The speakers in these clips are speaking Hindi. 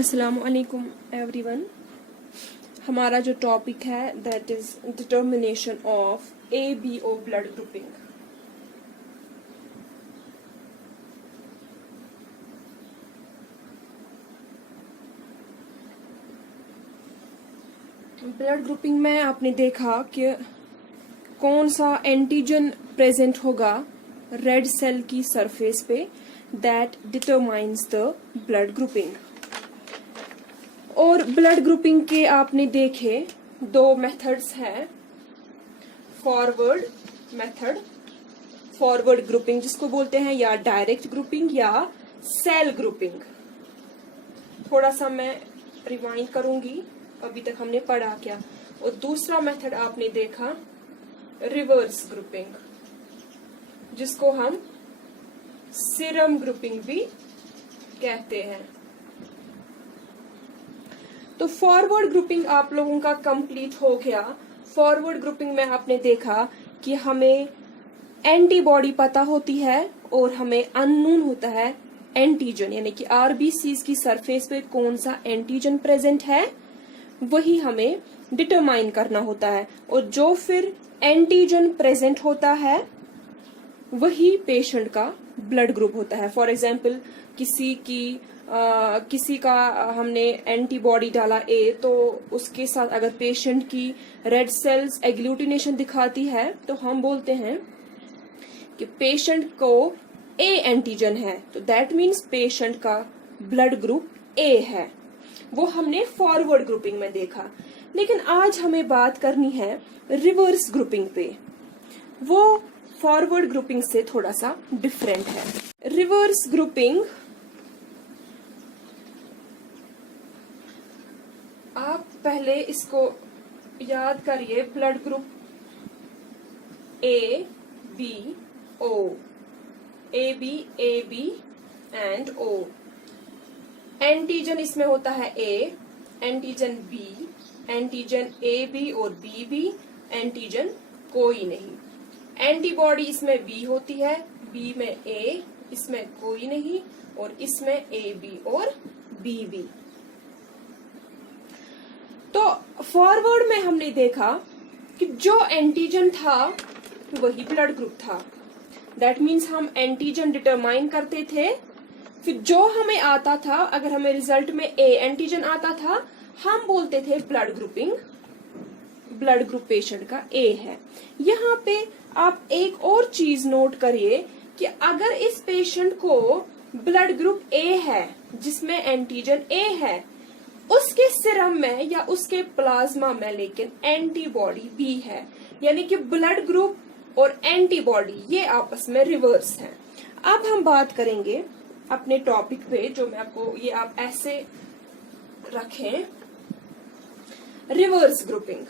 अस्सलामु अलैकुम एवरीवन। हमारा जो टॉपिक है that is determination of ABO blood grouping. Blood grouping में आपने देखा कि कौन सा एंटीजन प्रेजेंट होगा रेड सेल की सरफेस पे, that determines the blood grouping. और ब्लड ग्रुपिंग के आपने देखे दो मेथड्स हैं, फॉरवर्ड मेथड, फॉरवर्ड ग्रुपिंग जिसको बोलते हैं, या डायरेक्ट ग्रुपिंग या सेल ग्रुपिंग। थोड़ा सा मैं रिवाइंड करूंगी, अभी तक हमने पढ़ा क्या। और दूसरा मेथड आपने देखा रिवर्स ग्रुपिंग, जिसको हम सीरम ग्रुपिंग भी कहते हैं। तो फॉरवर्ड ग्रुपिंग आप लोगों का कंप्लीट हो गया। फॉरवर्ड ग्रुपिंग में आपने देखा कि हमें एंटीबॉडी पता होती है और हमें अननोन होता है एंटीजन, यानी कि आरबीसीज की सरफेस पे कौन सा एंटीजन प्रेजेंट है वही हमें डिटरमाइन करना होता है। और जो फिर एंटीजन प्रेजेंट होता है वही पेशेंट का ब्लड ग्रुप होता है। फॉर एग्जाम्पल किसी का हमने एंटीबॉडी डाला ए, तो उसके साथ अगर पेशेंट की रेड सेल्स एग्लूटिनेशन दिखाती है तो हम बोलते हैं कि पेशेंट को ए एंटीजन है, तो दैट मीन्स पेशेंट का ब्लड ग्रुप ए है। वो हमने फॉरवर्ड ग्रुपिंग में देखा। लेकिन आज हमें बात करनी है रिवर्स ग्रुपिंग पे। वो फॉरवर्ड ग्रुपिंग से थोड़ा सा डिफरेंट है। रिवर्स ग्रुपिंग, आप पहले इसको याद करिए, blood group A B O, A B and O. Antigen इसमें होता है A, antigen B, antigen A B और बी, एंटीजन कोई नहीं। एंटीबॉडी इसमें बी होती है, बी में ए, इसमें कोई नहीं, और इसमें ए बी और बी। तो फॉरवर्ड में हमने देखा कि जो एंटीजन था वही ब्लड ग्रुप था। दैट मीन्स हम एंटीजन डिटरमाइन करते थे, फिर जो हमें आता था, अगर हमें रिजल्ट में ए एंटीजन आता था, हम बोलते थे blood grouping, blood group patient का ए है। यहाँ पे आप एक और चीज नोट करिए कि अगर इस पेशेंट को ब्लड ग्रुप ए है जिसमें एंटीजन ए है, उसके सीरम में या उसके प्लाज्मा में लेकिन एंटीबॉडी बी है, यानी कि ब्लड ग्रुप और एंटीबॉडी ये आपस में रिवर्स हैं। अब हम बात करेंगे अपने टॉपिक पे, जो मैं आपको, ये आप ऐसे रखें, रिवर्स ग्रुपिंग,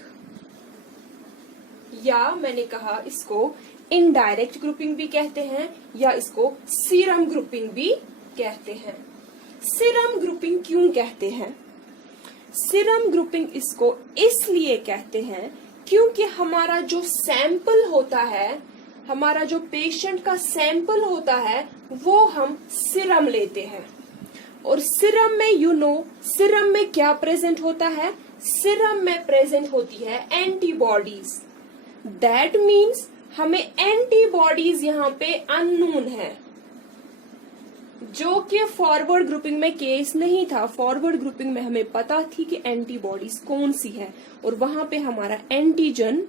या मैंने कहा इसको इनडायरेक्ट ग्रुपिंग भी कहते हैं, या इसको सीरम ग्रुपिंग भी कहते हैं। सीरम ग्रुपिंग क्यों कहते हैं? सीरम ग्रुपिंग इसको इसलिए कहते हैं क्योंकि हमारा जो सैंपल होता है, हमारा जो पेशेंट का सैंपल होता है, वो हम सीरम लेते हैं। और सीरम में सीरम में क्या प्रेजेंट होता है? सीरम में प्रेजेंट होती है एंटीबॉडीज। दैट मीन्स हमें एंटीबॉडीज यहाँ पे अननोन है, जो कि फॉरवर्ड ग्रुपिंग में केस नहीं था। फॉरवर्ड ग्रुपिंग में हमें पता थी कि एंटीबॉडीज कौन सी है, और वहां पे हमारा एंटीजन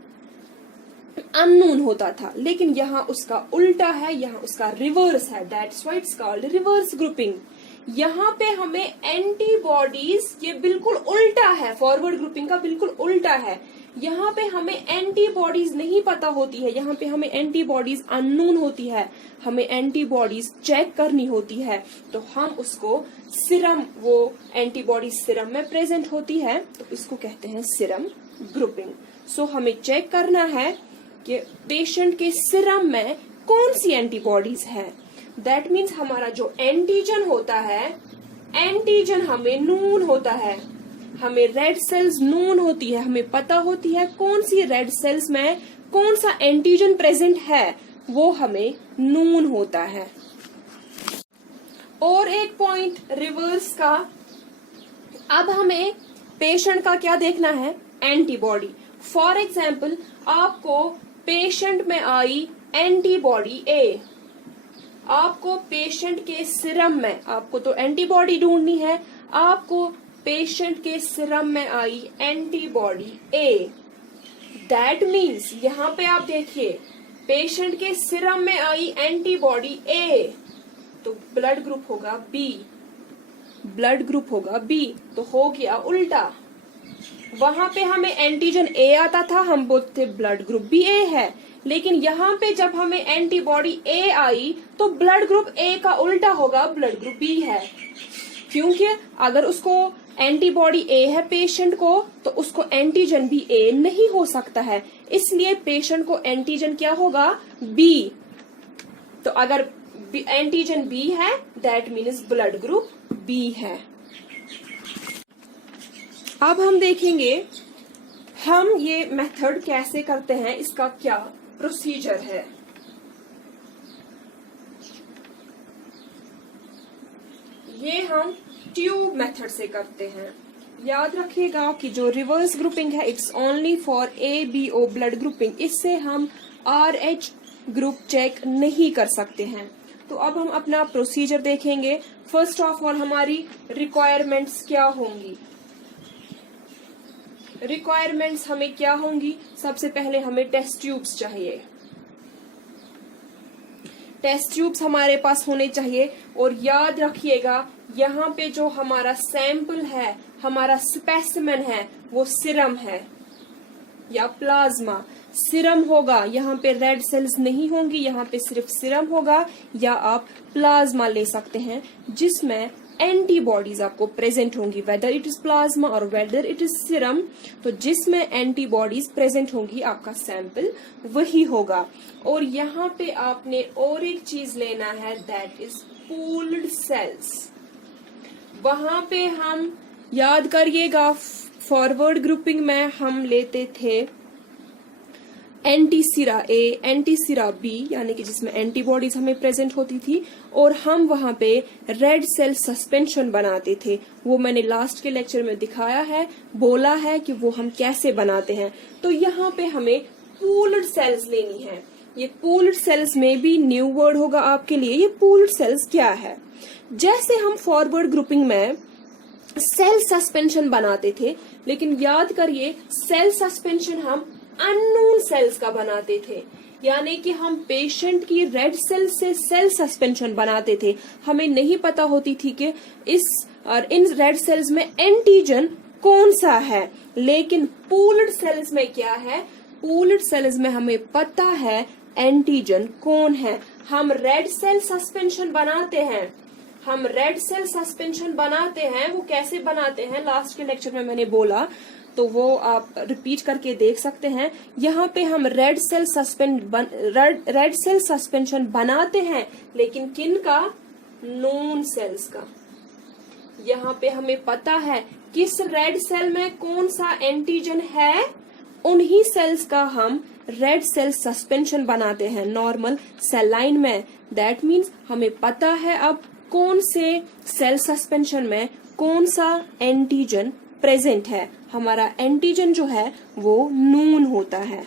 अननोन होता था। लेकिन यहाँ उसका उल्टा है, यहाँ उसका रिवर्स है। That's why it's called reverse grouping. यहाँ पे हमें एंटीबॉडीज, ये बिल्कुल उल्टा है, फॉरवर्ड ग्रुपिंग का बिल्कुल उल्टा है। यहाँ पे हमें एंटीबॉडीज नहीं पता होती है, यहाँ पे हमें एंटीबॉडीज अननोन होती है, हमें एंटीबॉडीज चेक करनी होती है। तो हम उसको सीरम, वो एंटीबॉडीज सीरम में प्रेजेंट होती है, तो इसको कहते हैं सीरम ग्रुपिंग। सो हमें चेक करना है कि पेशेंट के सीरम में कौन सी एंटीबॉडीज है। दैट मीन्स हमारा जो एंटीजन होता है, एंटीजन हमें नून होता है, हमें रेड सेल्स नून होती है, हमें पता होती है कौन सी रेड सेल्स में कौन सा एंटीजन प्रेजेंट है, वो हमें नून होता है। और एक पॉइंट रिवर्स का अब हमें पेशेंट का क्या देखना है, एंटीबॉडी। फॉर एग्जाम्पल आपको पेशेंट में आई एंटीबॉडी ए, आपको पेशेंट के सिरम में, आपको तो एंटीबॉडी ढूंढनी है, आपको पेशेंट के सिरम में आई एंटीबॉडी ए। दैट मीन्स यहाँ पे आप देखिए पेशेंट के सिरम में आई एंटीबॉडी ए, तो ब्लड ग्रुप होगा बी, ब्लड ग्रुप होगा बी। तो हो गया उल्टा, वहां पे हमें एंटीजन ए आता था, हम बोलते ब्लड ग्रुप भी ए है, लेकिन यहाँ पे जब हमें एंटीबॉडी ए आई तो ब्लड ग्रुप ए का उल्टा होगा, ब्लड ग्रुप बी है। क्योंकि अगर उसको एंटीबॉडी ए है पेशेंट को, तो उसको एंटीजन भी ए नहीं हो सकता है, इसलिए पेशेंट को एंटीजन क्या होगा, बी। तो अगर एंटीजन बी है that means blood group B है। अब हम देखेंगे हम ये मेथड कैसे करते हैं, इसका क्या प्रोसीजर है। ये हम ट्यूब मेथड से करते हैं। याद रखिएगा कि जो रिवर्स ग्रुपिंग है it's only for A B O blood grouping, इससे हम RH ग्रुप चेक नहीं कर सकते हैं। तो अब हम अपना प्रोसीजर देखेंगे। फर्स्ट ऑफ ऑल हमारी रिक्वायरमेंट्स क्या होंगी। रिक्वायरमेंट्स हमें क्या होंगी, सबसे पहले हमें टेस्ट ट्यूब्स चाहिए, टेस्ट ट्यूब्स हमारे पास होने चाहिए। और याद रखिएगा यहाँ पे जो हमारा सैंपल है, हमारा स्पेसिमेन है, वो सिरम है या प्लाज्मा। सिरम होगा, यहाँ पे रेड सेल्स नहीं होंगी, यहाँ पे सिर्फ सिरम होगा, या आप प्लाज्मा ले सकते हैं जिसमें एंटीबॉडीज आपको प्रेजेंट होंगी, वेदर इट इज प्लाज्मा और वेदर इट इज सिरम। तो जिसमें एंटीबॉडीज प्रेजेंट होंगी आपका सैंपल वही होगा। और यहाँ पे आपने और एक चीज लेना है, दैट इज पूल्ड सेल्स। वहां पे हम याद करिएगा फॉरवर्ड ग्रुपिंग में हम लेते थे एंटीसिरा ए, एंटीसिरा बी, यानी कि जिसमें एंटीबॉडीज हमें प्रेजेंट होती थी, और हम वहां पे रेड सेल सस्पेंशन बनाते थे। वो मैंने लास्ट के लेक्चर में दिखाया है, बोला है कि वो हम कैसे बनाते हैं। तो यहाँ पे हमें पूल्ड सेल्स लेनी है। ये पूल्ड सेल्स में भी न्यू वर्ड होगा आपके लिए। ये पूल्ड सेल्स क्या है, जैसे हम फॉरवर्ड ग्रुपिंग में सेल सस्पेंशन बनाते थे, लेकिन याद करिए सेल सस्पेंशन हम अननोन सेल्स का बनाते थे, यानी कि हम पेशेंट की रेड सेल से सेल सस्पेंशन बनाते थे। हमें नहीं पता होती थी कि इन रेड सेल्स में एंटीजन कौन सा है। लेकिन पूल्ड सेल्स में क्या है, पूल्ड सेल्स में हमें पता है एंटीजन कौन है। हम रेड सेल सस्पेंशन बनाते हैं, हम रेड सेल सस्पेंशन बनाते हैं। वो कैसे बनाते हैं लास्ट के लेक्चर में मैंने बोला, तो वो आप रिपीट करके देख सकते हैं। यहाँ पे हम रेड सेल सस्पेंशन बनाते हैं, लेकिन किन का, नोन सेल्स का। यहाँ पे हमें पता है किस रेड सेल में कौन सा एंटीजन है, उन्हीं सेल्स का हम रेड सेल सस्पेंशन बनाते हैं नॉर्मल सेल लाइन में। दैट मीन्स हमें पता है अब कौन से सेल सस्पेंशन में कौन सा एंटीजन प्रेजेंट है। हमारा एंटीजन जो है वो नून होता है।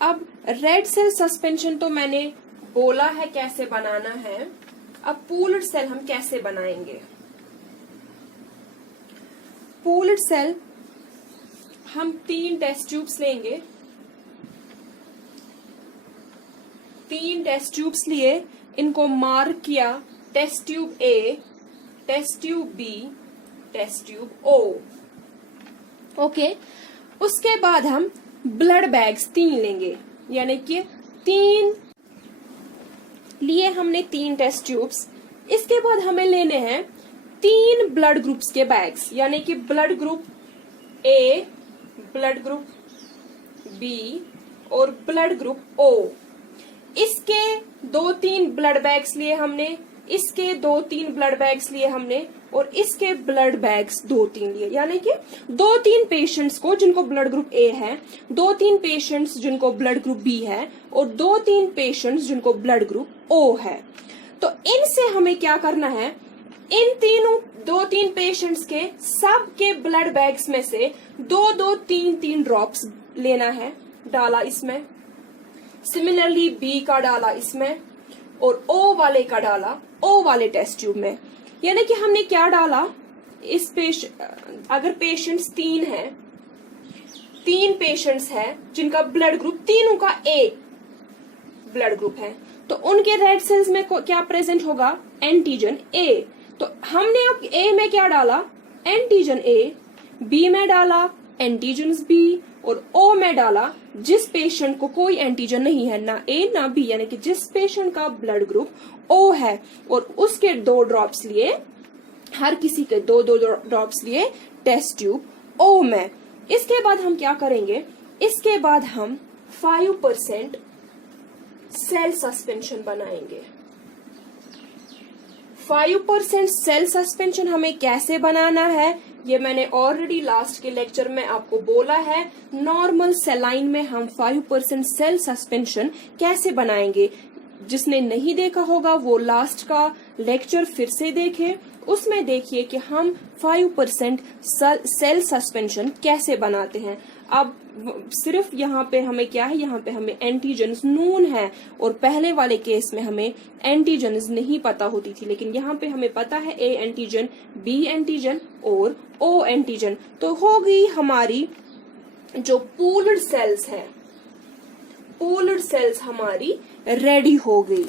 अब रेड सेल सस्पेंशन तो मैंने बोला है कैसे बनाना है। अब पूल्ड सेल हम कैसे बनाएंगे। पूल्ड सेल हम 3 टेस्ट ट्यूब्स लेंगे। 3 टेस्ट ट्यूब्स लिए, इनको मार्क किया, test tube A, test tube B, test tube O. Okay, उसके बाद हम ब्लड बैग्स 3 लेंगे, यानी कि 3 लिए हमने 3 टेस्ट ट्यूब्स। इसके बाद हमें लेने हैं 3 ब्लड ग्रुप्स के बैग्स, यानी कि blood group A, blood group B और ब्लड ग्रुप ओ। इसके 2-3 ब्लड बैग्स लिए हमने, इसके 2-3 ब्लड बैग्स लिए हमने और इसके ब्लड बैग्स 2-3 लिए, यानी कि 2-3 पेशेंट्स को जिनको ब्लड ग्रुप ए है, 2-3 पेशेंट्स जिनको ब्लड ग्रुप बी है और 2-3 पेशेंट्स जिनको ब्लड ग्रुप ओ है। तो इनसे हमें क्या करना है, इन तीनों 2-3 पेशेंट्स के सब के ब्लड बैग्स में से 2-2, 3-3 ड्रॉप्स लेना है, डाला इसमें, सिमिलरली बी का डाला इसमें और ओ वाले का डाला ओ वाले टेस्ट ट्यूब में। यानी कि हमने क्या डाला, इस अगर पेशेंट्स 3 हैं, 3 पेशेंट्स हैं जिनका ब्लड ग्रुप तीनों का ए ब्लड ग्रुप है, तो उनके रेड सेल्स में क्या प्रेजेंट होगा, एंटीजन ए। तो हमने अब ए में क्या डाला, एंटीजन ए, बी में डाला एंटीजन बी और ओ में डाला जिस पेशेंट को कोई एंटीजन नहीं है, ना ए ना बी, यानी कि जिस पेशेंट का ब्लड ग्रुप ओ है, और उसके 2 ड्रॉप्स लिए, हर किसी के 2-2 ड्रॉप्स लिए टेस्ट ट्यूब ओ में। इसके बाद हम क्या करेंगे, इसके बाद हम 5% सेल सस्पेंशन बनाएंगे। 5% सेल सस्पेंशन हमें कैसे बनाना है, ये मैंने ऑलरेडी लास्ट के लेक्चर में आपको बोला है। नॉर्मल सेलाइन में हम 5% सेल सस्पेंशन कैसे बनाएंगे, जिसने नहीं देखा होगा वो लास्ट का लेक्चर फिर से देखे, उसमें देखिए कि हम 5% सेल सस्पेंशन कैसे बनाते हैं। अब सिर्फ यहाँ पे हमें क्या है, यहाँ पे हमें एंटीजन्स नून है और पहले वाले केस में हमें एंटीजन्स नहीं पता होती थी, लेकिन यहाँ पे हमें पता है ए एंटीजन, बी एंटीजन और ओ एंटीजन। तो हो गई हमारी जो पूल्ड सेल्स है, पूल्ड सेल्स हमारी रेडी हो गई।